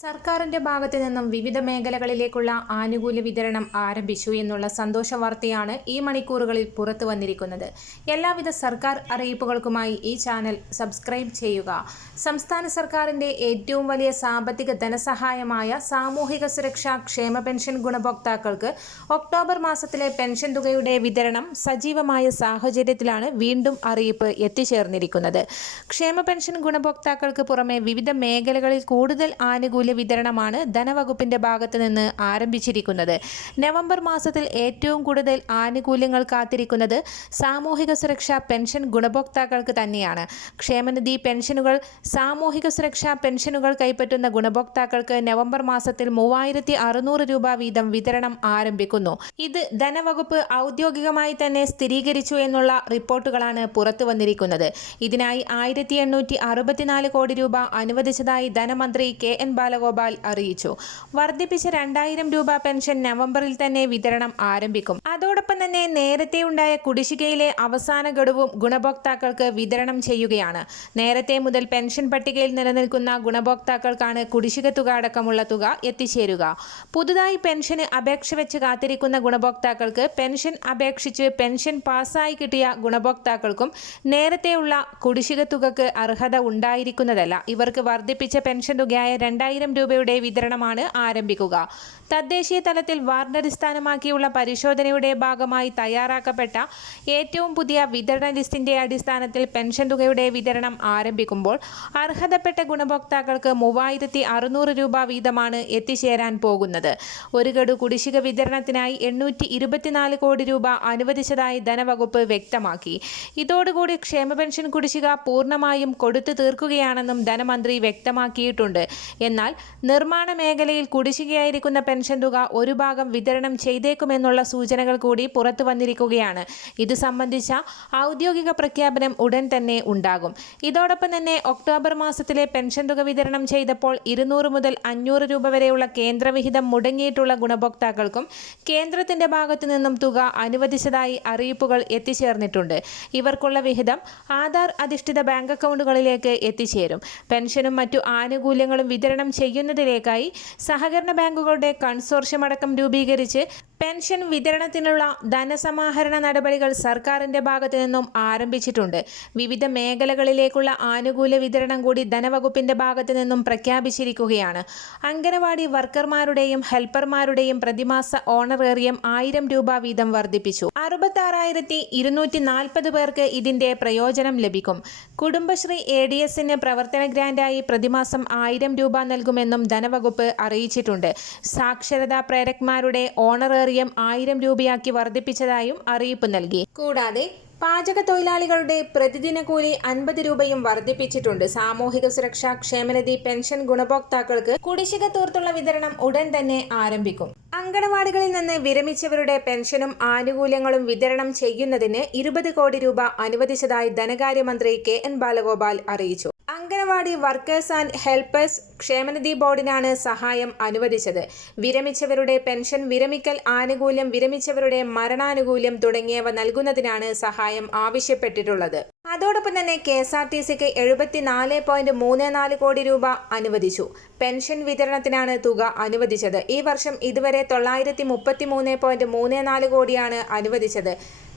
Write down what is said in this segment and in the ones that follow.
സർക്കാരിന്റെ ഭാഗത്തു നിന്നും വിവിധ മേഖലകളിലേക്കുള്ള ആനുകൂല്യ വിതരണം ആരംഭിച്ചു എന്നുള്ള സന്തോഷ വാർത്തയാണ് ഈ മണിക്കൂറുകളിൽ പുറത്തു വന്നിരിക്കുന്നത്. എല്ലാവിധ സർക്കാർ അറിയിപ്പുകൾക്കുമായി ഈ ചാനൽ സബ്സ്ക്രൈബ് ചെയ്യുക. സംസ്ഥാന സർക്കാരിന്റെ ഏറ്റവും വലിയ സാമ്പത്തിക ധനസഹായമായ സാമൂഹിക സുരക്ഷാ ക്ഷേമ പെൻഷൻ ഗുണഭോക്താക്കൾക്ക് ഒക്ടോബർ മാസത്തിലെ പെൻഷൻ തുകയുടെ വിതരണം സജീവമായ സാഹചര്യത്തിലാണ് വീണ്ടും അറിയിപ്പ് എത്തിച്ചേർന്നിരിക്കുന്നത്. ക്ഷേമ പെൻഷൻ ഗുണഭോക്താക്കൾക്ക് പുറമെ വിവിധ മേഖലകളിൽ കൂടുതൽ ആനുകൂല്യ വിതരണമാണ് ധനവകുപ്പിന്റെ ഭാഗത്തു നിന്ന് ആരംഭിച്ചിരിക്കുന്നത്. നവംബർ മാസത്തിൽ ഏറ്റവും കൂടുതൽ ആനുകൂല്യങ്ങൾ കാത്തിരിക്കുന്നത് സാമൂഹിക സുരക്ഷാ പെൻഷൻ ഗുണഭോക്താക്കൾക്ക് തന്നെയാണ്. ക്ഷേമനിധി പെൻഷനുകൾ സാമൂഹിക സുരക്ഷാ പെൻഷനുകൾ കൈപ്പറ്റുന്ന ഗുണഭോക്താക്കൾക്ക് നവംബർ മാസത്തിൽ മൂവായിരത്തി അറുന്നൂറ് രൂപ വീതം വിതരണം ആരംഭിക്കുന്നു. ഇത് ധനവകുപ്പ് ഔദ്യോഗികമായി തന്നെ സ്ഥിരീകരിച്ചു എന്നുള്ള റിപ്പോർട്ടുകളാണ് പുറത്തു വന്നിരിക്കുന്നത്. ഇതിനായി ആയിരത്തി എണ്ണൂറ്റി അറുപത്തിനാല് കോടി രൂപ അനുവദിച്ചതായി ധനമന്ത്രി കെ എൻ ബാലഗോപാൽ അറിയിച്ചു. വർദ്ധിപ്പിച്ച രണ്ടായിരം രൂപ പെൻഷൻ നവംബറിൽ തന്നെ വിതരണം ആരംഭിക്കും. അതോടൊപ്പം തന്നെ നേരത്തെ ഉണ്ടായ കുടിശ്ശികയിലെ അവസാന ഗഡുവും ഗുണഭോക്താക്കൾക്ക് വിതരണം ചെയ്യുകയാണ്. നേരത്തെ മുതൽ പെൻഷൻ പട്ടികയിൽ നിലനിൽക്കുന്ന ഗുണഭോക്താക്കൾക്കാണ് കുടിശ്ശിക തുക അടക്കമുള്ള തുക എത്തിച്ചേരുക. പുതുതായി പെൻഷന് അപേക്ഷ വെച്ച് കാത്തിരിക്കുന്ന ഗുണഭോക്താക്കൾക്ക് പെൻഷൻ അപേക്ഷിച്ച് പെൻഷൻ പാസ്സായി കിട്ടിയ ഗുണഭോക്താക്കൾക്കും നേരത്തെയുള്ള കുടിശ്ശിക തുകക്ക് അർഹത ഉണ്ടായിരിക്കുന്നതല്ല. ഇവർക്ക് വർദ്ധിപ്പിച്ച പെൻഷൻ തുകയായ രണ്ടായിരം രൂപയുടെ വിതരണമാണ് ആരംഭിക്കുക. തദ്ദേശീയ തലത്തിൽ വാർഡടിസ്ഥാനമാക്കിയുള്ള പരിശോധനയുടെ ഭാഗമായി തയ്യാറാക്കപ്പെട്ട ഏറ്റവും പുതിയ വിതരണ ലിസ്റ്റിന്റെ അടിസ്ഥാനത്തിൽ പെൻഷൻ തുകയുടെ വിതരണം ആരംഭിക്കുമ്പോൾ അർഹതപ്പെട്ട ഗുണഭോക്താക്കൾക്ക് മൂവായിരത്തി അറുന്നൂറ് രൂപ വീതമാണ് എത്തിച്ചേരാൻ പോകുന്നത്. ഒരു ഗഡു കുടിശ്ശിക വിതരണത്തിനായി എണ്ണൂറ്റി ഇരുപത്തിനാല് കോടി രൂപ അനുവദിച്ചതായി ധനവകുപ്പ് വ്യക്തമാക്കി. ഇതോടുകൂടി ക്ഷേമ പെൻഷൻ കുടിശ്ശിക പൂർണമായും കൊടുത്തു തീർക്കുകയാണെന്നും ധനമന്ത്രി വ്യക്തമാക്കിയിട്ടുണ്ട്. എന്നാൽ നിർമ്മാണ മേഖലയിൽ കുടിശ്ശികയായിരിക്കുന്ന പെൻഷൻ തുക ഒരു ഭാഗം വിതരണം ചെയ്തേക്കുമെന്നുള്ള സൂചനകൾ കൂടി പുറത്തു വന്നിരിക്കുകയാണ്. ഇത് സംബന്ധിച്ച ഔദ്യോഗിക പ്രഖ്യാപനം ഉടൻ തന്നെ ഉണ്ടാകും. ഇതോടൊപ്പം തന്നെ ഒക്ടോബർ മാസത്തിലെ പെൻഷൻ തുക വിതരണം ചെയ്തപ്പോൾ ഇരുന്നൂറ് മുതൽ അഞ്ഞൂറ് രൂപ വരെയുള്ള കേന്ദ്രവിഹിതം മുടങ്ങിയിട്ടുള്ള ഗുണഭോക്താക്കൾക്കും കേന്ദ്രത്തിന്റെ ഭാഗത്തു നിന്നും തുക അനുവദിച്ചതായി അറിയിപ്പുകൾ എത്തിച്ചേർന്നിട്ടുണ്ട്. ഇവർക്കുള്ള വിഹിതം ആധാർ അധിഷ്ഠിത ബാങ്ക് അക്കൗണ്ടുകളിലേക്ക് എത്തിച്ചേരും. പെൻഷനും മറ്റു ആനുകൂല്യങ്ങളും വിതരണം ചെയ്യുന്നതിലേക്കായി സഹകരണ ബാങ്കുകളുടെ കൺസോർഷ്യം അടക്കം രൂപീകരിച്ച് പെൻഷൻ വിതരണത്തിനുള്ള ധനസമാഹരണ നടപടികൾ സർക്കാരിന്റെ ഭാഗത്തു നിന്നും ആരംഭിച്ചിട്ടുണ്ട്. വിവിധ മേഖലകളിലേക്കുള്ള ആനുകൂല്യ വിതരണം കൂടി ധനവകുപ്പിന്റെ ഭാഗത്തു നിന്നും പ്രഖ്യാപിച്ചിരിക്കുകയാണ്. അംഗനവാടി വർക്കർമാരുടെയും ഹെൽപ്പർമാരുടെയും പ്രതിമാസ ഓണറേറിയം ആയിരം രൂപ വീതം വർദ്ധിപ്പിച്ചു. അറുപത്തി ആറായിരത്തി ഇരുന്നൂറ്റി നാൽപ്പത് പേർക്ക് ഇതിന്റെ പ്രയോജനം ലഭിക്കും. കുടുംബശ്രീ എ ഡി എസിന് പ്രവർത്തന ഗ്രാന്റായി പ്രതിമാസം ആയിരം രൂപ നൽകുമെന്നും ധനവകുപ്പ് അറിയിച്ചിട്ടുണ്ട്. സാക്ഷരതാ പ്രേരക്മാരുടെ ഓണറേറിയം ആയിരം രൂപയാക്കി വർദ്ധിപ്പിച്ചതായും അറിയിപ്പ് നൽകി. കൂടാതെ പാചക തൊഴിലാളികളുടെ പ്രതിദിന കൂലി അൻപത് രൂപയും വർദ്ധിപ്പിച്ചിട്ടുണ്ട്. സാമൂഹിക സുരക്ഷാ ക്ഷേമനിധി പെൻഷൻ ഗുണഭോക്താക്കൾക്ക് കുടിശ്ശിക തീർത്തുള്ള വിതരണം ഉടൻ തന്നെ ആരംഭിക്കും. അങ്കണവാടികളിൽ നിന്ന് വിരമിച്ചവരുടെ പെൻഷനും ആനുകൂല്യങ്ങളും വിതരണം ചെയ്യുന്നതിന് ഇരുപത് കോടി രൂപ അനുവദിച്ചതായി ധനകാര്യമന്ത്രി കെ എൻ ബാലഗോപാൽ അറിയിച്ചു. അംഗനവാടി വർക്കേഴ്സ് ആൻഡ് ഹെൽപ്പേഴ്സ് ക്ഷേമനിധി ബോർഡിനാണ് സഹായം അനുവദിച്ചത്. വിരമിച്ചവരുടെ പെൻഷൻ വിരമിക്കൽ ആനുകൂല്യം വിരമിച്ചവരുടെ മരണാനുകൂല്യം തുടങ്ങിയവ നൽകുന്നതിനാണ് സഹായം ആവശ്യപ്പെട്ടിട്ടുള്ളത്. അതോടൊപ്പം തന്നെ കെ എസ് ആർ ടി സിക്ക് എഴുപത്തിനാല് പോയിന്റ് മൂന്ന് നാല് കോടി രൂപ അനുവദിച്ചു. പെൻഷൻ വിതരണത്തിനാണ് തുക അനുവദിച്ചത്. ഈ വർഷം ഇതുവരെ തൊള്ളായിരത്തി മുപ്പത്തി മൂന്ന് പോയിന്റ് മൂന്ന് നാല് കോടിയാണ് അനുവദിച്ചത്.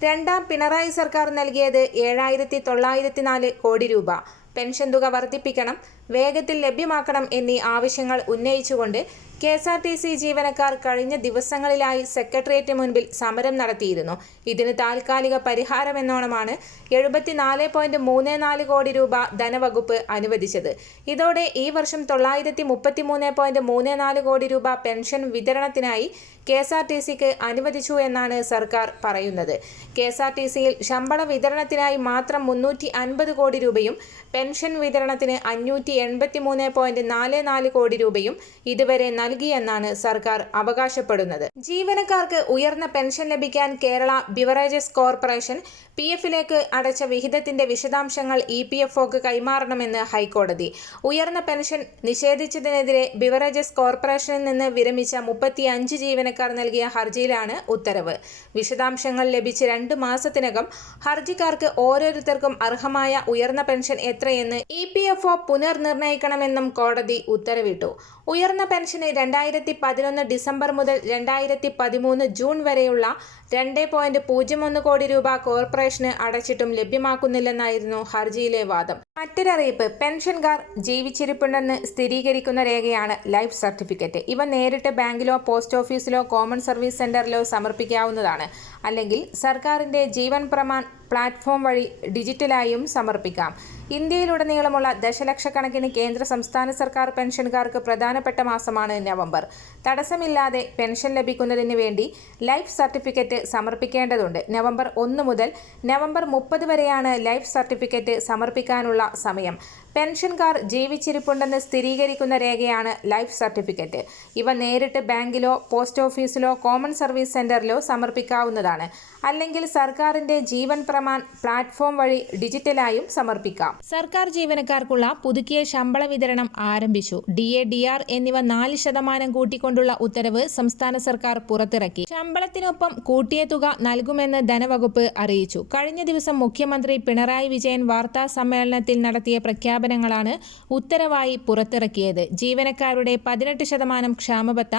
രണ്ടാം പിണറായി സർക്കാർ നൽകിയത് ഏഴായിരത്തി തൊള്ളായിരത്തി നാല് കോടി രൂപ. പെൻഷൻ തുക വർദ്ധിപ്പിക്കണം. വേഗത്തിൽ ലഭ്യമാക്കണം എന്നീ ആവശ്യങ്ങൾ ഉന്നയിച്ചുകൊണ്ട് K S R T C ജീവനക്കാർ കഴിഞ്ഞ ദിവസങ്ങളിലായി സെക്രട്ടേറിയറ്റ് മുൻപിൽ സമരം നടത്തിയിരുന്നു. ഇതിന് താൽക്കാലിക പരിഹാരമെന്നോണമാണ് എഴുപത്തിനാല് പോയിന്റ് മൂന്ന് നാല് കോടി രൂപ ധനവകുപ്പ് അനുവദിച്ചത്. ഇതോടെ ഈ വർഷം തൊള്ളായിരത്തി മുപ്പത്തി മൂന്ന് പോയിന്റ് മൂന്ന് നാല് കോടി രൂപ പെൻഷൻ വിതരണത്തിനായി കെ എസ് ആർ ടി സിക്ക് അനുവദിച്ചു എന്നാണ് സർക്കാർ പറയുന്നത്. കെ എസ് ആർ ടി സിയിൽ ശമ്പള വിതരണത്തിനായി മാത്രം മുന്നൂറ്റി അൻപത് കോടി രൂപയും പെൻഷൻ വിതരണത്തിന് അഞ്ഞൂറ്റി എൺപത്തി മൂന്ന് പോയിന്റ് നാല് നാല് കോടി രൂപയും ഇതുവരെ നൽകിയെന്നാണ് സർക്കാർ അവകാശപ്പെടുന്നത്. ജീവനക്കാർക്ക് ഉയർന്ന പെൻഷൻ ലഭിക്കാൻ കേരള ബിവറേജസ് കോർപ്പറേഷൻ പി എഫിലേക്ക് അടച്ച വിഹിതത്തിന്റെ വിശദാംശങ്ങൾ ഇ പി എഫ് ഒക്ക് കൈമാറണമെന്ന് ഹൈക്കോടതി. ഉയർന്ന പെൻഷൻ നിഷേധിച്ചതിനെതിരെ ബിവറേജസ് കോർപ്പറേഷനിൽ നിന്ന് വിരമിച്ച മുപ്പത്തി അഞ്ച് ജീവനക്കാർ നൽകിയ ഹർജിയിലാണ് ഉത്തരവ്. വിശദാംശങ്ങൾ ലഭിച്ച് രണ്ട് മാസത്തിനകം ഹർജിക്കാർക്ക് ഓരോരുത്തർക്കും അർഹമായ ഉയർന്ന പെൻഷൻ എത്രയെന്ന് ഇ പി എഫ് ഒ പുനർനിർ നിർണയിക്കണമെന്നും കോടതി ഉത്തരവിട്ടു. ഉയർന്ന പെൻഷന് രണ്ടായിരത്തി പതിനൊന്ന് ഡിസംബർ മുതൽ രണ്ടായിരത്തി പതിമൂന്ന് ജൂൺ വരെയുള്ള രണ്ട് പോയിന്റ് പൂജ്യം ഒന്ന് കോടി രൂപ കോർപ്പറേഷന് അടച്ചിട്ടും ലഭ്യമാക്കുന്നില്ലെന്നായിരുന്നു ഹർജിയിലെ വാദം. മറ്റൊരറിയിപ്പ് പെൻഷൻകാർ ജീവിച്ചിരിപ്പുണ്ടെന്ന് സ്ഥിരീകരിക്കുന്ന രേഖയാണ് ലൈഫ് സർട്ടിഫിക്കറ്റ്. ഇവ നേരിട്ട് ബാങ്കിലോ പോസ്റ്റ് ഓഫീസിലോ കോമൺ സർവീസ് സെന്ററിലോ സമർപ്പിക്കാവുന്നതാണ്. അല്ലെങ്കിൽ സർക്കാരിന്റെ ജീവൻ പ്രമാൺ പ്ലാറ്റ്ഫോം വഴി ഡിജിറ്റലായും സമർപ്പിക്കാം. ഇന്ത്യയിലുടനീളമുള്ള ദശലക്ഷക്കണക്കിന് കേന്ദ്ര സംസ്ഥാന സർക്കാർ പെൻഷൻകാർക്ക് പ്രധാനപ്പെട്ട മാസമാണ് നവംബർ. തടസ്സമില്ലാതെ പെൻഷൻ ലഭിക്കുന്നതിന് വേണ്ടി ലൈഫ് സർട്ടിഫിക്കറ്റ് സമർപ്പിക്കേണ്ടതുണ്ട്. നവംബർ ഒന്ന് മുതൽ നവംബർ മുപ്പത് വരെയാണ് ലൈഫ് സർട്ടിഫിക്കറ്റ് സമർപ്പിക്കാനുള്ള സമയം. പെൻഷൻകാർ ജീവിച്ചിരിപ്പുണ്ടെന്ന് സ്ഥിരീകരിക്കുന്ന രേഖയാണ് ലൈഫ് സർട്ടിഫിക്കറ്റ്. ഇവ നേരിട്ട് ബാങ്കിലോ പോസ്റ്റ് ഓഫീസിലോ കോമൺ സർവീസ് സെന്ററിലോ സമർപ്പിക്കാവുന്നതാണ്. അല്ലെങ്കിൽ സർക്കാരിന്റെ ജീവൻ പ്രമാൺ പ്ലാറ്റ്ഫോം വഴി ഡിജിറ്റലായും സമർപ്പിക്കാം. സർക്കാർ ജീവനക്കാർക്കുള്ള പുതുക്കിയ ശമ്പള വിതരണം ആരംഭിച്ചു. ഡി എ ഡി ആർ എന്നിവ നാല് ശതമാനം കൂട്ടിക്കൊണ്ടുള്ള ഉത്തരവ് സംസ്ഥാന സർക്കാർ പുറത്തിറക്കി. ശമ്പളത്തിനൊപ്പം കൂട്ടിയ തുക നൽകുമെന്ന് ധനവകുപ്പ് അറിയിച്ചു. കഴിഞ്ഞ ദിവസം മുഖ്യമന്ത്രി പിണറായി വിജയൻ വാർത്താ സമ്മേളനത്തിൽ നടത്തിയ പ്രഖ്യാപനങ്ങളാണ് ഉത്തരവായി പുറത്തിറക്കിയത്. ജീവനക്കാരുടെ പതിനെട്ട് ശതമാനം ക്ഷാമബത്ത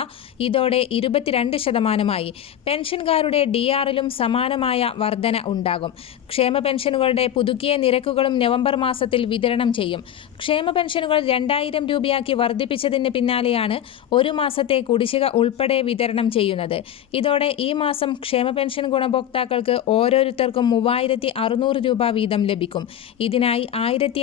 ഇതോടെ ഇരുപത്തിരണ്ട് ശതമാനമായി. പെൻഷൻകാരുടെ ഡി ആറിലും സമാനമായ വർധന ഉണ്ടാകും. ക്ഷേമ പെൻഷനുകളുടെ പുതുക്കിയ നിരക്കുകളും നവംബർ മാസത്തിൽ വിതരണം ചെയ്യും. ക്ഷേമ പെൻഷനുകൾ രണ്ടായിരം രൂപയാക്കി വർദ്ധിപ്പിച്ചതിന് പിന്നാലെയാണ് ഒരു മാസത്തെ കുടിശ്ശിക ഉൾപ്പെടെ വിതരണം ചെയ്യുന്നത്. ഇതോടെ ഈ മാസം ക്ഷേമ പെൻഷൻ ഗുണഭോക്താക്കൾക്ക് ഓരോരുത്തർക്കും മൂവായിരത്തി രൂപ വീതം ലഭിക്കും. ഇതിനായി ആയിരത്തി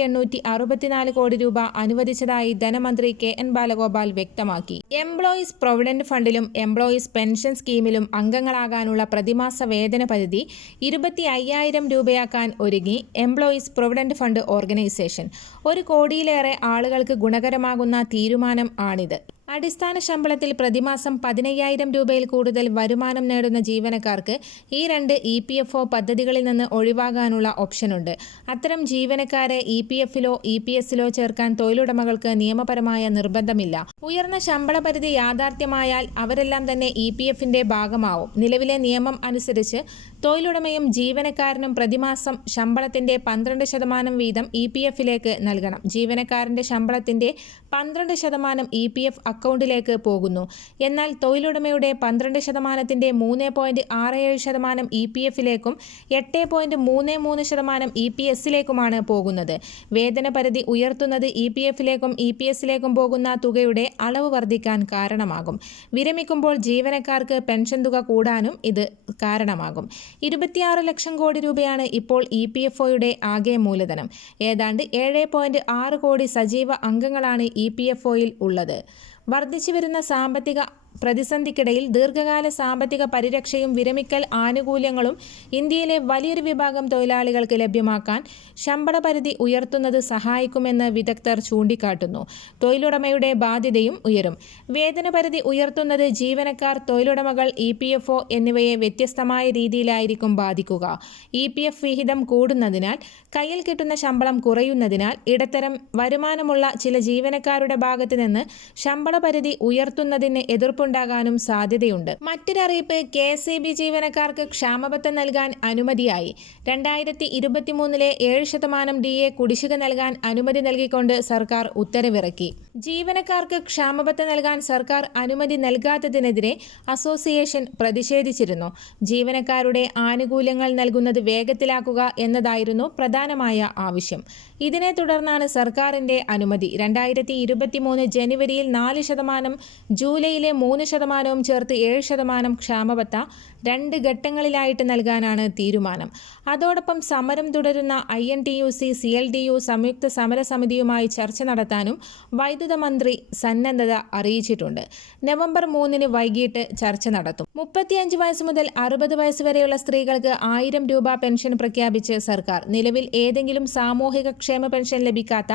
അറുപത്തിനാല് കോടി രൂപ അനുവദിച്ചതായി ധനമന്ത്രി കെ എൻ ബാലഗോപാൽ വ്യക്തമാക്കി. എംപ്ലോയീസ് പ്രൊവിഡന്റ് ഫണ്ടിലും എംപ്ലോയീസ് പെൻഷൻ സ്കീമിലും അംഗങ്ങളാകാനുള്ള പ്രതിമാസ വേതന പരിധി ഇരുപത്തി അയ്യായിരം രൂപയാക്കാൻ ഒരുങ്ങി എംപ്ലോയീസ് പ്രൊവിഡന്റ് ഫണ്ട് ഓർഗനൈസേഷൻ. ഒരു കോടിയിലേറെ ആളുകൾക്ക് ഗുണകരമാകുന്ന തീരുമാനം ആണിത്. അടിസ്ഥാന ശമ്പളത്തിൽ പ്രതിമാസം പതിനയ്യായിരം രൂപയിൽ കൂടുതൽ വരുമാനം നേടുന്ന ജീവനക്കാർക്ക് ഈ രണ്ട് ഇ പി എഫ് ഒ പദ്ധതികളിൽ നിന്ന് ഒഴിവാകാനുള്ള ഓപ്ഷനുണ്ട്. അത്തരം ജീവനക്കാരെ ഇ പി എഫിലോ ഇ പി എസിലോ ചേർക്കാൻ തൊഴിലുടമകൾക്ക് നിയമപരമായ നിർബന്ധമില്ല. ഉയർന്ന ശമ്പള പരിധി യാഥാർത്ഥ്യമായാൽ അവരെല്ലാം തന്നെ ഇ പി എഫിന്റെ ഭാഗമാവും. നിലവിലെ നിയമം അനുസരിച്ച് തൊഴിലുടമയും ജീവനക്കാരനും പ്രതിമാസം ശമ്പളത്തിന്റെ പന്ത്രണ്ട് ശതമാനം വീതം ഇ പി എഫിലേക്ക് നൽകണം. ജീവനക്കാരന്റെ ശമ്പളത്തിന്റെ പന്ത്രണ്ട് ശതമാനം ഇ പി എഫ് അക്കൗണ്ടിലേക്ക് പോകുന്നു. എന്നാൽ തൊഴിലുടമയുടെ പന്ത്രണ്ട് ശതമാനത്തിന്റെ മൂന്ന് പോയിന്റ് ആറ് ഏഴ് ശതമാനം ഇ പി എഫിലേക്കും എട്ട് പോയിന്റ് മൂന്ന് മൂന്ന് ശതമാനം ഇ പി എസിലേക്കുമാണ് പോകുന്നത്. വേതന പരിധി ഉയർത്തുന്നത് ഇ പി എഫിലേക്കും ഇ പി എസിലേക്കും പോകുന്ന തുകയുടെ അളവ് വർദ്ധിക്കാൻ കാരണമാകും. വിരമിക്കുമ്പോൾ ജീവനക്കാർക്ക് പെൻഷൻ തുക കൂടാനും ഇത് കാരണമാകും. ഇരുപത്തിയാറ് ലക്ഷം കോടി രൂപയാണ് ഇപ്പോൾ ഇ പി എഫ് ഒയുടെ ആകെ മൂലധനം. ഏതാണ്ട് ഏഴ് പോയിന്റ് ആറ് കോടി സജീവ അംഗങ്ങളാണ് ഇ പി എഫ് ഒയിൽ ഉള്ളത്. വർദ്ധിച്ചു വരുന്ന സാമ്പത്തിക പ്രതിസന്ധിക്കിടയിൽ ദീർഘകാല സാമ്പത്തിക പരിരക്ഷയും വിരമിക്കൽ ആനുകൂല്യങ്ങളും ഇന്ത്യയിലെ വലിയൊരു വിഭാഗം തൊഴിലാളികൾക്ക് ലഭ്യമാക്കാൻ ശമ്പള പരിധി ഉയർത്തുന്നത് സഹായിക്കുമെന്ന് വിദഗ്ധർ ചൂണ്ടിക്കാട്ടുന്നു. തൊഴിലുടമയുടെ ബാധ്യതയും ഉയരും. വേതന പരിധി ഉയർത്തുന്നത് ജീവനക്കാർ തൊഴിലുടമകൾ ഇ പി എഫ് ഒ എന്നിവയെ വ്യത്യസ്തമായ രീതിയിലായിരിക്കും ബാധിക്കുക. ഇ പി എഫ് വിഹിതം കൂടുന്നതിനാൽ കയ്യിൽ കിട്ടുന്ന ശമ്പളം കുറയുന്നതിനാൽ ഇടത്തരം വരുമാനമുള്ള ചില ജീവനക്കാരുടെ ഭാഗത്തുനിന്ന് ശമ്പള പരിധി ഉയർത്തുന്നതിന് എതിർപ്പുണ്ടാകാനും സാധ്യതയുണ്ട്. മറ്റൊരറിയിപ്പ് കെ എസ് ഇ ബി ജീവനക്കാർക്ക് ക്ഷാമബത്തം നൽകാൻ അനുമതിയായി. രണ്ടായിരത്തി ഇരുപത്തിമൂന്നിലെ ഏഴ് ശതമാനം ഡി എ കുടിശ്ശിക നൽകാൻ അനുമതി നൽകിക്കൊണ്ട് സർക്കാർ ഉത്തരവിറക്കി. ജീവനക്കാർക്ക് ക്ഷാമബത്തം നൽകാൻ സർക്കാർ അനുമതി നൽകാത്തതിനെതിരെ അസോസിയേഷൻ പ്രതിഷേധിച്ചിരുന്നു. ജീവനക്കാരുടെ ആനുകൂല്യങ്ങൾ നൽകുന്നത് വേഗത്തിലാക്കുക എന്നതായിരുന്നു പ്രധാനമായ ആവശ്യം. ഇതിനെ തുടർന്നാണ് സർക്കാരിന്റെ അനുമതി. രണ്ടായിരത്തി ഇരുപത്തിമൂന്ന് ജനുവരിയിൽ നാല് ശതമാനം ജൂലൈയിലെ മൂന്ന് ശതമാനവും ചേർത്ത് ഏഴ് ശതമാനം ക്ഷാമബത്ത രണ്ട് ഘട്ടങ്ങളിലായിട്ട് നൽകാനാണ് തീരുമാനം. അതോടൊപ്പം സമരം തുടരുന്ന I N T U C C L D U സംയുക്ത സമരസമിതിയുമായി ചർച്ച നടത്താനും വൈദ്യുത മന്ത്രി സന്നദ്ധത അറിയിച്ചിട്ടുണ്ട്. നവംബർ മൂന്നിന് വൈകിട്ട് ചർച്ച നടത്തും. മുപ്പത്തിയഞ്ച് വയസ്സ് മുതൽ അറുപത് വയസ്സ് വരെയുള്ള സ്ത്രീകൾക്ക് ആയിരം രൂപ പെൻഷൻ പ്രഖ്യാപിച്ച് സർക്കാർ. നിലവിൽ ഏതെങ്കിലും സാമൂഹിക ക്ഷേമ പെൻഷൻ ലഭിക്കാത്ത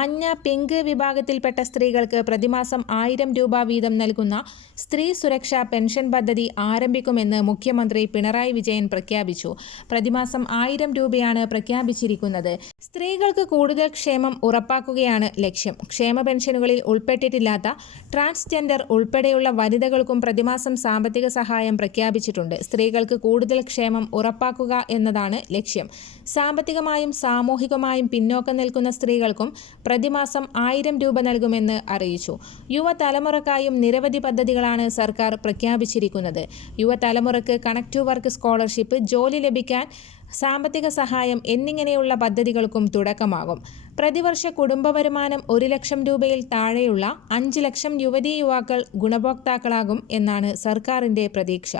മഞ്ഞ പിങ്ക് വിഭാഗത്തിൽപ്പെട്ട സ്ത്രീകൾക്ക് പ്രതിമാസം ആയിരം രൂപ വീതം നൽകുന്ന സ്ത്രീ സുരക്ഷാ പെൻഷൻ പദ്ധതി ആരംഭിക്കുമെന്ന് മുഖ്യമന്ത്രി പിണറായി വിജയൻ പ്രഖ്യാപിച്ചു. പ്രതിമാസം ആയിരം രൂപയാണ് പ്രഖ്യാപിച്ചിരിക്കുന്നത്. സ്ത്രീകൾക്ക് കൂടുതൽ ക്ഷേമം ഉറപ്പാക്കുകയാണ് ലക്ഷ്യം. ക്ഷേമ പെൻഷനുകളിൽ ഉൾപ്പെട്ടിട്ടില്ലാത്ത ട്രാൻസ്ജെൻഡർ ഉൾപ്പെടെയുള്ള വനിതകൾക്കും പ്രതിമാസം സാമ്പത്തിക സഹായം പ്രഖ്യാപിച്ചിട്ടുണ്ട്. സ്ത്രീകൾക്ക് കൂടുതൽ ക്ഷേമം ഉറപ്പാക്കുക എന്നതാണ് ലക്ഷ്യം. സാമ്പത്തികമായും സാമൂഹികമായും പിന്നോക്കം നിൽക്കുന്ന സ്ത്രീകൾക്കും പ്രതിമാസം ആയിരം രൂപ നൽകുമെന്ന് അറിയിച്ചു. യുവതലമുറക്കായും നിരവധി പദ്ധതികളാണ് സർക്കാർ പ്രഖ്യാപിച്ചിരിക്കുന്നത്. യുവതലമുറക്ക് കണക്ട് ടു വർക്ക് സ്കോളർഷിപ്പ് ജോലി ലഭിക്കാൻ സാമ്പത്തിക സഹായം എന്നിങ്ങനെയുള്ള പദ്ധതികൾക്കും തുടക്കമാകും. പ്രതിവർഷ കുടുംബ വരുമാനം ഒരു ലക്ഷം രൂപയിൽ താഴെയുള്ള അഞ്ച് ലക്ഷം യുവതീ യുവാക്കൾ ഗുണഭോക്താക്കളാകും എന്നാണ് സർക്കാരിന്റെ പ്രതീക്ഷ.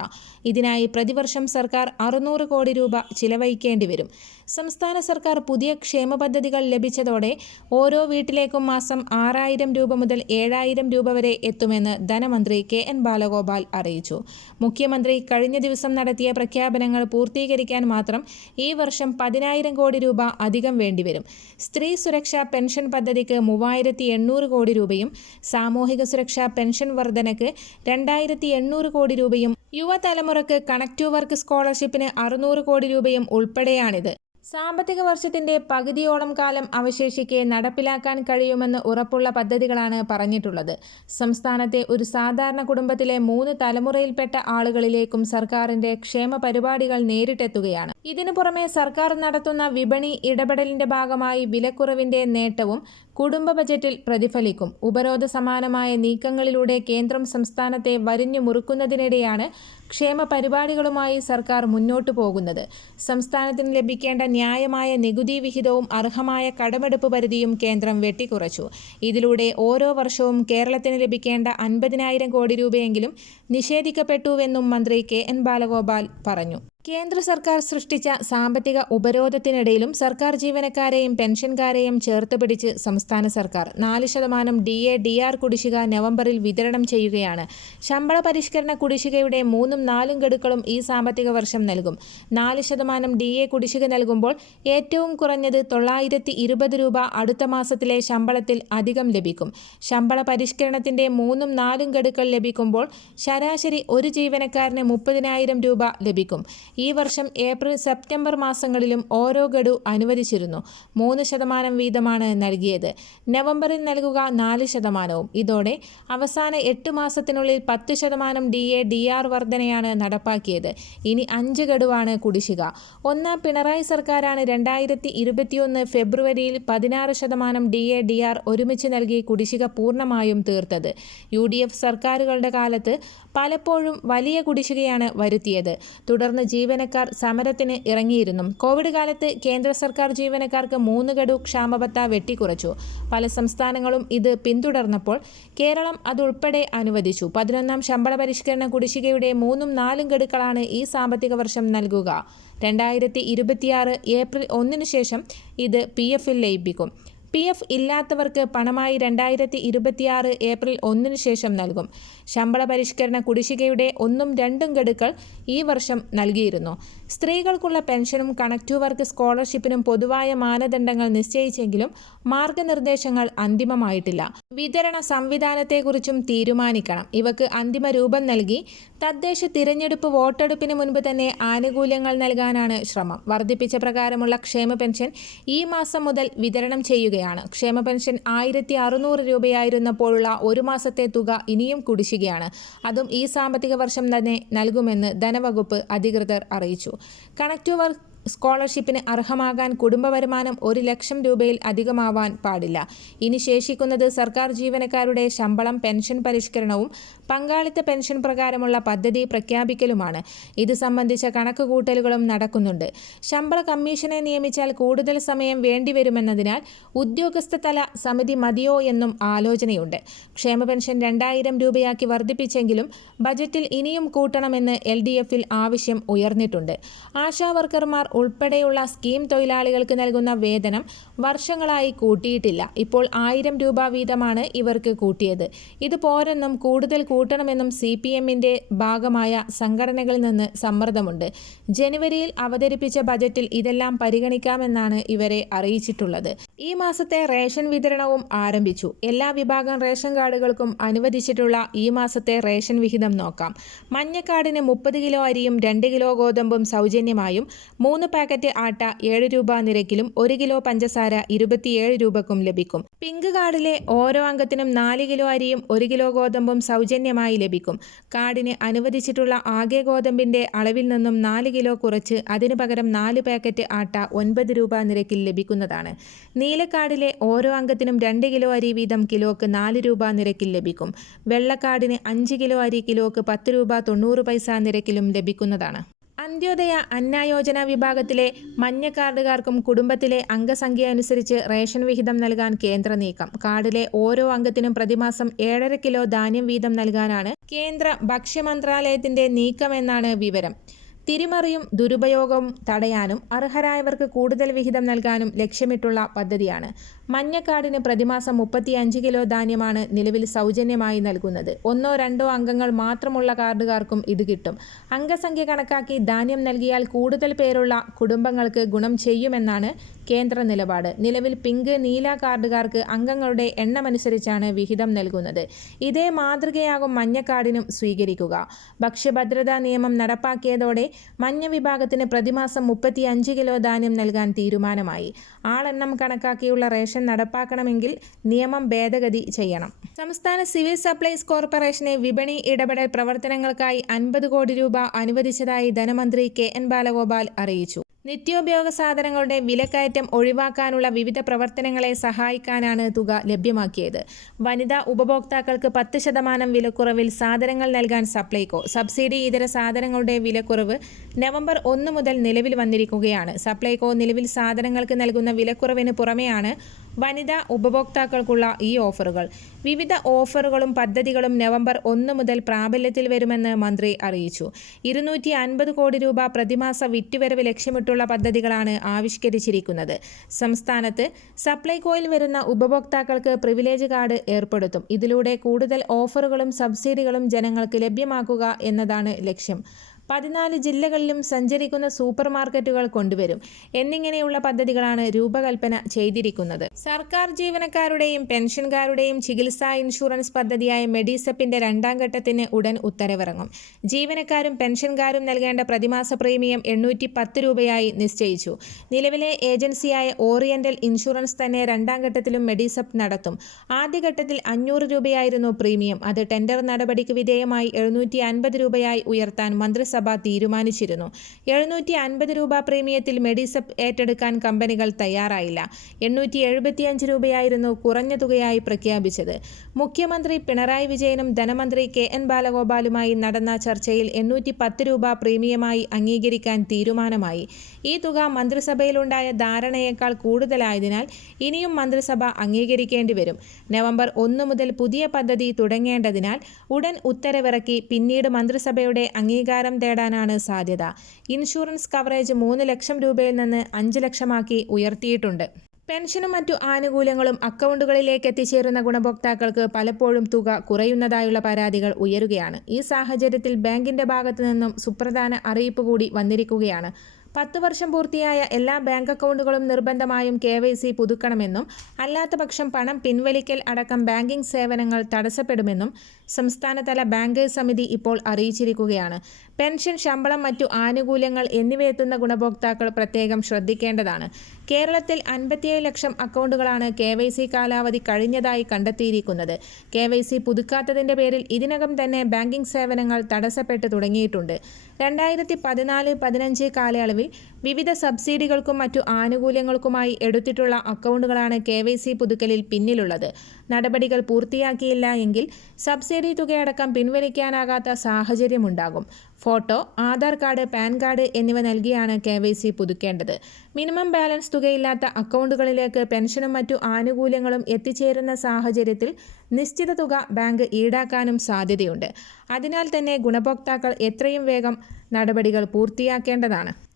ഇതിനായി പ്രതിവർഷം സർക്കാർ അറുന്നൂറ് കോടി രൂപ ചിലവഴിക്കേണ്ടി വരും. സംസ്ഥാന സർക്കാർ പുതിയ ക്ഷേമ പദ്ധതികൾ ലഭിച്ചതോടെ ഓരോ വീട്ടിലേക്കും മാസം ആറായിരം രൂപ മുതൽ ഏഴായിരം രൂപ വരെ എത്തുമെന്ന് ധനമന്ത്രി കെ എൻ ബാലഗോപാൽ അറിയിച്ചു. മുഖ്യമന്ത്രി കഴിഞ്ഞ ദിവസം നടത്തിയ പ്രഖ്യാപനങ്ങൾ പൂർത്തീകരിക്കാൻ മാത്രം ഈ വർഷം പതിനായിരം കോടി രൂപ അധികം വേണ്ടിവരും. സ്ത്രീ സുരക്ഷാ പെൻഷൻ പദ്ധതിക്ക് മൂവായിരത്തി എണ്ണൂറ് കോടി രൂപയും സാമൂഹിക സുരക്ഷാ പെൻഷൻ വർധനയ്ക്ക് രണ്ടായിരത്തി എണ്ണൂറ് കോടി രൂപയും യുവതലമുറക്ക് കണക്ട് വർക്ക് സ്കോളർഷിപ്പിന് അറുന്നൂറ് കോടി രൂപയും ഉൾപ്പെടെയാണിത്. സാമ്പത്തിക വർഷത്തിന്റെ പകുതിയോളം കാലം അവശേഷിക്കെ നടപ്പിലാക്കാൻ കഴിയുമെന്ന് ഉറപ്പുള്ള പദ്ധതികളാണ് പറഞ്ഞിട്ടുള്ളത്. സംസ്ഥാനത്തെ ഒരു സാധാരണ കുടുംബത്തിലെ മൂന്ന് തലമുറയിൽപ്പെട്ട ആളുകളിലേക്കും സർക്കാരിന്റെ ക്ഷേമ പരിപാടികൾ നേരിട്ടെത്തുകയാണ്. ഇതിനു പുറമെ സർക്കാർ നടത്തുന്ന വിപണി ഇടപെടലിന്റെ ഭാഗമായി വിലക്കുറവിന്റെ നേട്ടവും കുടുംബ ബജറ്റിൽ പ്രതിഫലിക്കും. ഉപരോധ സമാനമായ നീക്കങ്ങളിലൂടെ കേന്ദ്രം സംസ്ഥാനത്തെ വരിഞ്ഞു മുറുക്കുന്നതിനിടെയാണ് ക്ഷേമ പരിപാടികളുമായി സർക്കാർ മുന്നോട്ടു പോകുന്നത്. സംസ്ഥാനത്തിന് ലഭിക്കേണ്ട ന്യായമായ നികുതി വിഹിതവും അർഹമായ കടമെടുപ്പ് പരിധിയും കേന്ദ്രം വെട്ടിക്കുറച്ചു. ഇതിലൂടെ ഓരോ വർഷവും കേരളത്തിന് ലഭിക്കേണ്ട അൻപതിനായിരം കോടി രൂപയെങ്കിലും നിഷേധിക്കപ്പെട്ടുവെന്നും മന്ത്രി കെ എൻ ബാലഗോപാൽ പറഞ്ഞു. കേന്ദ്ര സർക്കാർ സൃഷ്ടിച്ച സാമ്പത്തിക ഉപരോധത്തിനിടയിലും സർക്കാർ ജീവനക്കാരെയും പെൻഷൻകാരെയും ചേർത്ത് പിടിച്ച് സംസ്ഥാന സർക്കാർ നാല് ശതമാനം ഡി എ ഡി ആർ കുടിശ്ശിക നവംബറിൽ വിതരണം ചെയ്യുകയാണ്. ശമ്പള പരിഷ്കരണ കുടിശ്ശികയുടെ മൂന്നും നാലും ഗഡുക്കളും ഈ സാമ്പത്തിക വർഷം നൽകും. നാല് ശതമാനം ഡി എ കുടിശ്ശിക നൽകുമ്പോൾ ഏറ്റവും കുറഞ്ഞത് തൊള്ളായിരത്തി ഇരുപത് രൂപ അടുത്ത മാസത്തിലെ ശമ്പളത്തിൽ അധികം ലഭിക്കും. ശമ്പള പരിഷ്കരണത്തിന്റെ മൂന്നും നാലും ഗഡുക്കൾ ലഭിക്കുമ്പോൾ ശരാശരി ഒരു ജീവനക്കാരന് മുപ്പതിനായിരം രൂപ ലഭിക്കും. ഈ വർഷം ഏപ്രിൽ സെപ്റ്റംബർ മാസങ്ങളിലും ഓരോ ഗഡു അനുവദിച്ചിരുന്നു. മൂന്ന് ശതമാനം വീതമാണ് നൽകിയത്. നവംബറിൽ നൽകുക നാല് ശതമാനവും. ഇതോടെ അവസാന എട്ട് മാസത്തിനുള്ളിൽ പത്ത് ശതമാനം ഡി എ ഡി ആർ വർധനയാണ് നടപ്പാക്കിയത്. ഇനി അഞ്ച് ഗഡുവാണ് കുടിശ്ശിക. ഒന്നാം പിണറായി സർക്കാരാണ് രണ്ടായിരത്തി ഇരുപത്തിയൊന്ന് ഫെബ്രുവരിയിൽ പതിനാറ് ശതമാനം ഡി എ ഡി ആർ ഒരുമിച്ച് നൽകി കുടിശ്ശിക പൂർണമായും തീർത്തത്. യു ഡി എഫ് സർക്കാരുകളുടെ കാലത്ത് പലപ്പോഴും വലിയ കുടിശ്ശികയാണ് വരുത്തിയത്. തുടർന്ന് ജീവനക്കാർ സമരത്തിന് ഇറങ്ങിയിരുന്നു. കോവിഡ് കാലത്ത് കേന്ദ്ര സർക്കാർ ജീവനക്കാർക്ക് മൂന്ന് ഗഡു ക്ഷാമബത്ത വെട്ടിക്കുറച്ചു. പല സംസ്ഥാനങ്ങളും ഇത് പിന്തുടർന്നപ്പോൾ കേരളം അതുൾപ്പെടെ അനുവദിച്ചു. പതിനൊന്നാം ശമ്പള പരിഷ്കരണ കുടിശ്ശികയുടെ മൂന്നും നാലും ഗഡുക്കളാണ് ഈ സാമ്പത്തിക വർഷം നൽകുക. രണ്ടായിരത്തി ഇരുപത്തിയാറ് ഏപ്രിൽ ഒന്നിനു ശേഷം ഇത് പി എഫിൽ ലയിപ്പിക്കും. പി എഫ് ഇല്ലാത്തവർക്ക് പണമായി രണ്ടായിരത്തി ഇരുപത്തിയാറ് ഏപ്രിൽ ഒന്നിന് ശേഷം നൽകും. ശമ്പള പരിഷ്കരണ കുടിശ്ശികയുടെ ഒന്നും രണ്ടും ഗഡുക്കൾ ഈ വർഷം നൽകിയിരുന്നു. സ്ത്രീകൾക്കുള്ള പെൻഷനും കണക്ട് വർക്ക് സ്കോളർഷിപ്പിനും പൊതുവായ മാനദണ്ഡങ്ങൾ നിശ്ചയിച്ചെങ്കിലും മാർഗനിർദ്ദേശങ്ങൾ അന്തിമമായിട്ടില്ല. വിതരണ സംവിധാനത്തെക്കുറിച്ചും തീരുമാനിക്കണം. ഇവക്ക് അന്തിമ രൂപം നൽകി തദ്ദേശ തിരഞ്ഞെടുപ്പ് വോട്ടെടുപ്പിന് മുൻപ് തന്നെ ആനുകൂല്യങ്ങൾ നൽകാനാണ് ശ്രമം. വർദ്ധിപ്പിച്ച പ്രകാരമുള്ള ക്ഷേമ പെൻഷൻ ഈ മാസം മുതൽ വിതരണം ചെയ്യുകയാണ്. ക്ഷേമ പെൻഷൻ ആയിരത്തി അറുന്നൂറ് രൂപയായിരുന്നപ്പോഴുള്ള ഒരു മാസത്തെ തുക ഇനിയും കുടിശ്ശികയാണ്. അതും ഈ സാമ്പത്തിക വർഷം തന്നെ നൽകുമെന്ന് ധനവകുപ്പ് അധികൃതർ അറിയിച്ചു. കണക്ട് വർക്ക് സ്കോളർഷിപ്പിന് അർഹമാകാൻ കുടുംബ വരുമാനം ഒരു ലക്ഷം രൂപയിൽ അധികമാവാൻ പാടില്ല. ഇനി ശേഷിക്കുന്നത് സർക്കാർ ജീവനക്കാരുടെ ശമ്പളം പെൻഷൻ പരിഷ്കരണവും പങ്കാളിത്ത പെൻഷൻ പ്രകാരമുള്ള പദ്ധതി പ്രഖ്യാപിക്കലുമാണ്. ഇത് സംബന്ധിച്ച കണക്കുകൂട്ടലുകളും നടക്കുന്നുണ്ട്. ശമ്പള കമ്മീഷനെ നിയമിച്ചാൽ കൂടുതൽ സമയം വേണ്ടിവരുമെന്നതിനാൽ ഉദ്യോഗസ്ഥ തല സമിതി മതിയോ എന്നും ആലോചനയുണ്ട്. ക്ഷേമ പെൻഷൻ രണ്ടായിരം രൂപയാക്കി വർദ്ധിപ്പിച്ചെങ്കിലും ബജറ്റിൽ ഇനിയും കൂട്ടണമെന്ന് എൽ ഡി എഫിൽ ആവശ്യം ഉയർന്നിട്ടുണ്ട്. ആശാവർക്കർമാർ ഉൾപ്പെടെയുള്ള സ്കീം തൊഴിലാളികൾക്ക് നൽകുന്ന വേതനം വർഷങ്ങളായി കൂട്ടിയിട്ടില്ല. ഇപ്പോൾ ആയിരം രൂപ വീതമാണ് ഇവർക്ക് കൂട്ടിയത്. ഇത് പോരെന്നും കൂടുതൽ കൂട്ടണമെന്നും സി പി എമ്മിന്റെ ഭാഗമായ സംഘടനകളിൽ നിന്ന് സമ്മർദ്ദമുണ്ട്. ജനുവരിയിൽ അവതരിപ്പിച്ച ബജറ്റിൽ ഇതെല്ലാം പരിഗണിക്കാമെന്നാണ് ഇവരെ അറിയിച്ചിട്ടുള്ളത്. ഈ മാസത്തെ റേഷൻ വിതരണവും ആരംഭിച്ചു. എല്ലാ വിഭാഗം റേഷൻ കാർഡുകൾക്കും അനുവദിച്ചിട്ടുള്ള ഈ മാസത്തെ റേഷൻ വിഹിതം നോക്കാം. മഞ്ഞക്കാടിന് മുപ്പത് കിലോ അരിയും രണ്ട് കിലോ ഗോതമ്പും സൗജന്യമായും മൂന്ന് പാക്കറ്റ് ആട്ട ഏഴ് രൂപ നിരക്കിലും ഒരു കിലോ പഞ്ചസാര ഇരുപത്തിയേഴ് രൂപക്കും ലഭിക്കും. പിങ്ക് കാർഡിലെ ഓരോ അംഗത്തിനും നാല് കിലോ അരിയും ഒരു കിലോ ഗോതമ്പും സൗജന്യമായി ലഭിക്കും. കാർഡിന് അനുവദിച്ചിട്ടുള്ള ആകെ ഗോതമ്പിന്റെ അളവിൽ നിന്നും നാല് കിലോ കുറച്ച് അതിനു പകരം നാല് പാക്കറ്റ് ആട്ട ഒൻപത് രൂപ നിരക്കിൽ ലഭിക്കുന്നതാണ്. നീലക്കാർഡിലെ ഓരോ അംഗത്തിനും രണ്ട് കിലോ അരി വീതം കിലോക്ക് നാല് രൂപ നിരക്കിൽ ലഭിക്കും. വെള്ളക്കാർഡിന് അഞ്ച് കിലോ അരി കിലോക്ക് പത്ത് രൂപ തൊണ്ണൂറ് പൈസ നിരക്കിലും ലഭിക്കുന്നതാണ്. അന്ത്യോദയ അന്നായോജന വിഭാഗത്തിലെ മഞ്ഞ കാർഡുകാർക്കും കുടുംബത്തിലെ അംഗസംഖ്യ അനുസരിച്ച് റേഷൻ വിഹിതം നൽകാൻ കേന്ദ്ര നീക്കം. കാർഡിലെ ഓരോ അംഗത്തിനും പ്രതിമാസം ഏഴര കിലോ ധാന്യം വീതം നൽകാനാണ് കേന്ദ്ര ഭക്ഷ്യമന്ത്രാലയത്തിന്റെ നീക്കമെന്നാണ് വിവരം. തിരിമറിയും ദുരുപയോഗവും തടയാനും അർഹരായവർക്ക് കൂടുതൽ വിഹിതം നൽകാനും ലക്ഷ്യമിട്ടുള്ള പദ്ധതിയാണ്. മഞ്ഞക്കാടിന് പ്രതിമാസം മുപ്പത്തിയഞ്ച് കിലോ ധാന്യമാണ് നിലവിൽ സൗജന്യമായി നൽകുന്നത്. ഒന്നോ രണ്ടോ അംഗങ്ങൾ മാത്രമുള്ള കാർഡുകാർക്കും ഇത് കിട്ടും. അംഗസംഖ്യ കണക്കാക്കി ധാന്യം നൽകിയാൽ കൂടുതൽ പേരുള്ള കുടുംബങ്ങൾക്ക് ഗുണം ചെയ്യുമെന്നാണ് കേന്ദ്ര നിലപാട്. നിലവിൽ പിങ്ക് നീല കാർഡുകാർക്ക് അംഗങ്ങളുടെ എണ്ണമനുസരിച്ചാണ് വിഹിതം നൽകുന്നത്. ഇതേ മാതൃകയാകും മഞ്ഞക്കാടിനും സ്വീകരിക്കുക. ഭക്ഷ്യഭദ്രതാ നിയമം നടപ്പാക്കിയതോടെ മഞ്ഞ വിഭാഗത്തിന് പ്രതിമാസം മുപ്പത്തി അഞ്ച് കിലോ ധാന്യം നൽകാൻ തീരുമാനമായി. ആളെണ്ണം കണക്കാക്കിയുള്ള റേഷൻ നടപ്പാക്കണമെങ്കിൽ നിയമം ഭേദഗതി ചെയ്യണം. സംസ്ഥാന സിവിൽ സപ്ലൈസ് കോർപ്പറേഷനെ വിപണി ഇടപെടൽ പ്രവർത്തനങ്ങൾക്കായി അൻപത് കോടി രൂപ അനുവദിച്ചതായി ധനമന്ത്രി കെ എൻ ബാലഗോപാൽ അറിയിച്ചു. നിത്യോപയോഗ സാധനങ്ങളുടെ വിലക്കയറ്റം ഒഴിവാക്കാനുള്ള വിവിധ പ്രവർത്തനങ്ങളെ സഹായിക്കാനാണ് തുക ലഭ്യമാക്കിയത്. വനിതാ ഉപഭോക്താക്കൾക്ക് പത്ത് ശതമാനം വിലക്കുറവിൽ സാധനങ്ങൾ നൽകാൻ സപ്ലൈകോ സബ്സിഡി ഇതര സാധനങ്ങളുടെ വിലക്കുറവ് നവംബർ ഒന്ന് മുതൽ നിലവിൽ വന്നിരിക്കുകയാണ്. സപ്ലൈകോ നിലവിൽ സാധനങ്ങൾക്ക് നൽകുന്ന വിലക്കുറവിന് പുറമെയാണ് വനിതാ ഉപഭോക്താക്കൾക്കുള്ള ഈ ഓഫറുകൾ. വിവിധ ഓഫറുകളും പദ്ധതികളും നവംബർ ഒന്ന് മുതൽ പ്രാബല്യത്തിൽ വരുമെന്ന് മന്ത്രി അറിയിച്ചു. ഇരുന്നൂറ്റി അൻപത് കോടി രൂപ പ്രതിമാസ വിറ്റുവരവ് ലക്ഷ്യമിട്ടുള്ള പദ്ധതികളാണ് ആവിഷ്കരിച്ചിരിക്കുന്നത്. സംസ്ഥാനത്ത് സപ്ലൈകോയിൽ വരുന്ന ഉപഭോക്താക്കൾക്ക് പ്രിവിലേജ് കാർഡ് ഏർപ്പെടുത്തും. ഇതിലൂടെ കൂടുതൽ ഓഫറുകളും സബ്സിഡികളും ജനങ്ങൾക്ക് ലഭ്യമാക്കുക എന്നതാണ് ലക്ഷ്യം. പതിനാല് ജില്ലകളിലും സഞ്ചരിക്കുന്ന സൂപ്പർ മാർക്കറ്റുകൾ കൊണ്ടുവരും. എന്നിങ്ങനെയുള്ള പദ്ധതികളാണ് രൂപകൽപ്പന ചെയ്തിരിക്കുന്നത്. സർക്കാർ ജീവനക്കാരുടെയും പെൻഷൻകാരുടെയും ചികിത്സാ ഇൻഷുറൻസ് പദ്ധതിയായ മെഡിസെപ്പിന്റെ രണ്ടാം ഘട്ടത്തിന് ഉടൻ ഉത്തരവിറങ്ങും. ജീവനക്കാരും പെൻഷൻകാരും നൽകേണ്ട പ്രതിമാസ പ്രീമിയം എണ്ണൂറ്റി പത്ത് രൂപയായി നിശ്ചയിച്ചു. നിലവിലെ ഏജൻസിയായ ഓറിയന്റൽ ഇൻഷുറൻസ് തന്നെ രണ്ടാം ഘട്ടത്തിലും മെഡിസെപ്പ് നടത്തും. ആദ്യഘട്ടത്തിൽ അഞ്ഞൂറ് രൂപയായിരുന്നു പ്രീമിയം. അത് ടെൻഡർ നടപടിക്ക് വിധേയമായി എഴുന്നൂറ്റി രൂപയായി ഉയർത്താൻ മന്ത്രിസഭ തീരുമാനിച്ചിരുന്നു. എഴുന്നൂറ്റി അൻപത് രൂപ പ്രീമിയത്തിൽ മെഡിസപ്പ് ഏറ്റെടുക്കാൻ കമ്പനികൾ തയ്യാറായില്ല. എണ്ണൂറ്റി എഴുപത്തിയഞ്ച് രൂപയായിരുന്നു കുറഞ്ഞ തുകയായി പ്രഖ്യാപിച്ചത്. മുഖ്യമന്ത്രി പിണറായി വിജയനും ധനമന്ത്രി കെ എൻ ബാലഗോപാലുമായി നടന്ന ചർച്ചയിൽ എണ്ണൂറ്റി പത്ത് രൂപ പ്രീമിയമായി അംഗീകരിക്കാൻ തീരുമാനമായി. ഈ തുക മന്ത്രിസഭയിലുണ്ടായ ധാരണയേക്കാൾ കൂടുതലായതിനാൽ ഇനിയും മന്ത്രിസഭ അംഗീകരിക്കേണ്ടി വരും. നവംബർ ഒന്ന് മുതൽ പുതിയ പദ്ധതി തുടങ്ങേണ്ടതിനാൽ ഉടൻ ഉത്തരവിറക്കി പിന്നീട് മന്ത്രിസഭയുടെ അംഗീകാരം തേടാനാണ് സാധ്യത. ഇൻഷുറൻസ് കവറേജ് മൂന്ന് ലക്ഷം രൂപയിൽ നിന്ന് അഞ്ച് ലക്ഷമാക്കി ഉയർത്തിയിട്ടുണ്ട്. പെൻഷനും മറ്റു ആനുകൂല്യങ്ങളും അക്കൗണ്ടുകളിലേക്ക് എത്തിച്ചേരുന്ന ഗുണഭോക്താക്കൾക്ക് പലപ്പോഴും തുക കുറയുന്നതായുള്ള പരാതികൾ ഉയരുകയാണ്. ഈ സാഹചര്യത്തിൽ ബാങ്കിന്റെ ഭാഗത്തു നിന്നും സുപ്രധാന അറിയിപ്പ് കൂടി വന്നിരിക്കുകയാണ്. പത്ത് വർഷം പൂർത്തിയായ എല്ലാ ബാങ്ക് അക്കൗണ്ടുകളും നിർബന്ധമായും കെ വൈ സി പുതുക്കണമെന്നും അല്ലാത്തപക്ഷം പണം പിൻവലിക്കൽ അടക്കം ബാങ്കിംഗ് സേവനങ്ങൾ തടസ്സപ്പെടുമെന്നും സംസ്ഥാനതല ബാങ്കേഴ്സ് സമിതി ഇപ്പോൾ അറിയിച്ചിരിക്കുകയാണ്. പെൻഷൻ ശമ്പളം മറ്റു ആനുകൂല്യങ്ങൾ എന്നിവയെത്തുന്ന ഗുണഭോക്താക്കൾ പ്രത്യേകം ശ്രദ്ധിക്കേണ്ടതാണ്. കേരളത്തിൽ അൻപത്തിയേഴ് ലക്ഷം അക്കൗണ്ടുകളാണ് കെ വൈ സി കാലാവധി കഴിഞ്ഞതായി കണ്ടെത്തിയിരിക്കുന്നത്. കെ വൈ സി പുതുക്കാത്തതിന്റെ പേരിൽ ഇതിനകം തന്നെ ബാങ്കിംഗ് സേവനങ്ങൾ തടസ്സപ്പെട്ട് തുടങ്ങിയിട്ടുണ്ട്. രണ്ടായിരത്തി പതിനാല് പതിനഞ്ച് കാലയളവിൽ വിവിധ സബ്സിഡികൾക്കും മറ്റു ആനുകൂല്യങ്ങൾക്കുമായി എടുത്തിട്ടുള്ള അക്കൗണ്ടുകളാണ് കെ വൈ സി പുതുക്കലിൽ പിന്നിലുള്ളത്. നടപടികൾ പൂർത്തിയാക്കിയില്ല എങ്കിൽ സബ്സിഡി തുകയടക്കം പിൻവലിക്കാനാകാത്ത സാഹചര്യമുണ്ടാകും. Photo Aadhaar card PAN card എന്നിവ നൽകിയാണ് കെ വൈ സി പുതുക്കേണ്ടത്. മിനിമം ബാലൻസ് തുകയില്ലാത്ത അക്കൗണ്ടുകളിലേക്ക് പെൻഷനും മറ്റു ആനുകൂല്യങ്ങളും എത്തിച്ചേരുന്ന സാഹചര്യത്തിൽ നിശ്ചിത തുക ബാങ്ക് ഈടാക്കാനും സാധ്യതയുണ്ട്. അതിനാൽ തന്നെ ഗുണഭോക്താക്കൾ എത്രയും വേഗം നടപടികൾ പൂർത്തിയാക്കേണ്ടതാണ്.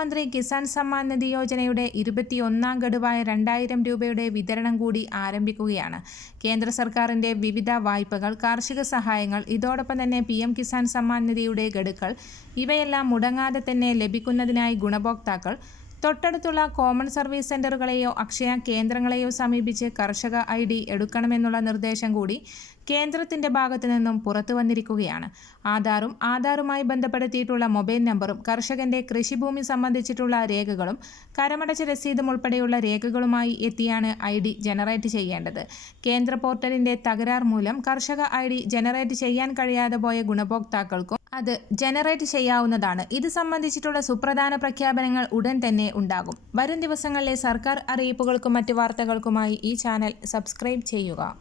പ്രധാനമന്ത്രി കിസാൻ സമ്മാൻ നിധി യോജനയുടെ ഇരുപത്തിയൊന്നാം ഗഡുവായ രണ്ടായിരം രൂപയുടെ വിതരണം കൂടി ആരംഭിക്കുകയാണ്. കേന്ദ്ര സർക്കാരിന്റെ വിവിധ വായ്പകൾ കാർഷിക സഹായങ്ങൾ ഇതോടൊപ്പം തന്നെ പി എം കിസാൻ സമ്മാൻ നിധിയുടെ ഗഡുക്കൾ ഇവയെല്ലാം മുടങ്ങാതെ തന്നെ ലഭിക്കുന്നതിനായി ഗുണഭോക്താക്കൾ തൊട്ടടുത്തുള്ള കോമൺ സർവീസ് സെന്ററുകളെയോ അക്ഷയ കേന്ദ്രങ്ങളെയോ സമീപിച്ച് കർഷക ഐ ഡി എടുക്കണമെന്നുള്ള നിർദ്ദേശം കൂടി കേന്ദ്രത്തിന്റെ ഭാഗത്തു നിന്നും പുറത്തു വന്നിരിക്കുകയാണ്. ആധാറും ആധാറുമായി ബന്ധപ്പെടുത്തിയിട്ടുള്ള മൊബൈൽ നമ്പറും കർഷകന്റെ കൃഷിഭൂമി സംബന്ധിച്ചിട്ടുള്ള രേഖകളും കരമടച്ച രസീതും ഉൾപ്പെടെയുള്ള രേഖകളുമായി എത്തിയാണ് ഐ ഡി ജനറേറ്റ് ചെയ്യേണ്ടത്. കേന്ദ്ര പോർട്ടലിന്റെ തകരാർ മൂലം കർഷക ഐ ഡി ജനറേറ്റ് ചെയ്യാൻ കഴിയാതെ പോയ ഗുണഭോക്താക്കൾക്കും അത് ജനറേറ്റ് ചെയ്യാവുന്നതാണ്. ഇത് സംബന്ധിച്ചിട്ടുള്ള സുപ്രധാന പ്രഖ്യാപനങ്ങൾ ഉടൻ തന്നെ ഉണ്ടാകും. വരും ദിവസങ്ങളിലെ സർക്കാർ അറിയിപ്പുകൾക്കും മറ്റ് വാർത്തകൾക്കുമായി ഈ ചാനൽ സബ്സ്ക്രൈബ് ചെയ്യുക.